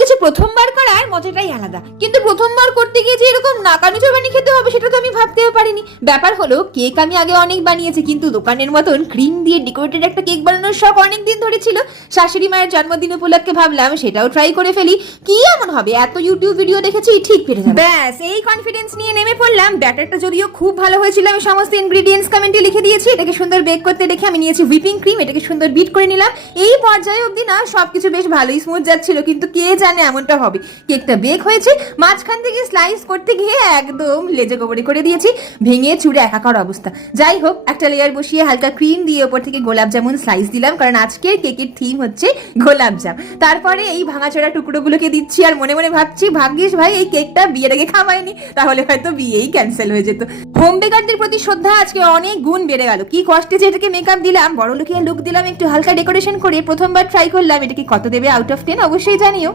কিছু প্রথমবার করার মজাটাই আলাদা, কিন্তু প্রথমবার করতে গিয়ে যে এরকম নাকানি চোবানি খেতে হবে সেটা তো আমি ভাবতেও পারিনি। ব্যাপার হলো কেক আমি আগে অনেক বানিয়েছি, কিন্তু দোকানের মতন ক্রিম দিয়ে ডেকোরেটেড একটা কেক বানানোর শখ অনেক দিন ধরে ছিল। শাশুড়ি মায়ের জন্মদিন উপলক্ষে ভাবলাম সেটাও ট্রাই করে ফেলি। কি এমন হবে, এত ইউটিউব ভিডিও দেখেছি, ঠিক পেরে যাবে। ব্যাস এই কনফিডেন্স নিয়ে নেমে পড়লাম। ব্যাটারটা যদিও খুব ভালো হয়েছিল, আমি সমস্ত ইনগ্রেডিয়েন্টস কমেন্টে লিখে দিয়েছি। এটাকে সুন্দর বেক করতে দেখে আমি নিয়েছি হুইপিং ক্রিম, এটাকে সুন্দর বিট করে নিলাম। এই পর্যায়ে অবধি না সবকিছু বেশ ভালোই স্মুথ যাচ্ছিল, কিন্তু কে জানে এমনটা হবে। কেকটা বেক হয়েছে, মাঝখান থেকে স্লাইস করতে গিয়ে একদম লেজে গোবরে করে দিয়েছি, ভেঙে চুরে একাকার অবস্থা। যাই হোক, একটা লেয়ার বসিয়ে হালকা ক্রিম দিয়ে ওপর থেকে গোলাপ জামুন স্লাইস দিলাম, কারণ আজকের কেকের থিম হচ্ছে গোলাপ জাম। তারপরে এই ভাঙাচোরা টুকরোগুলোকে দিচ্ছি, আর মনে মনে ভাবছি ভাগ্যিস ভাই এই কেকটা বিয়ের আগে খাওয়ায়নি, তাহলে হয়তো বিয়েই ক্যান্সেল হয়ে যেত। হোম বেকারদের প্রতি শ্রদ্ধা আজকে অনেক গুণ বেড়ে গেল। কি কষ্টে যে এটাকে মেকআপ দিলাম, বড় লোকিয়া লুক দিলাম, একটু হালকা ডেকোরেশন করে প্রথমবার ট্রাই করলাম। এটা কি কত দেবে আউট অফ 10 অবশ্যই জানিও।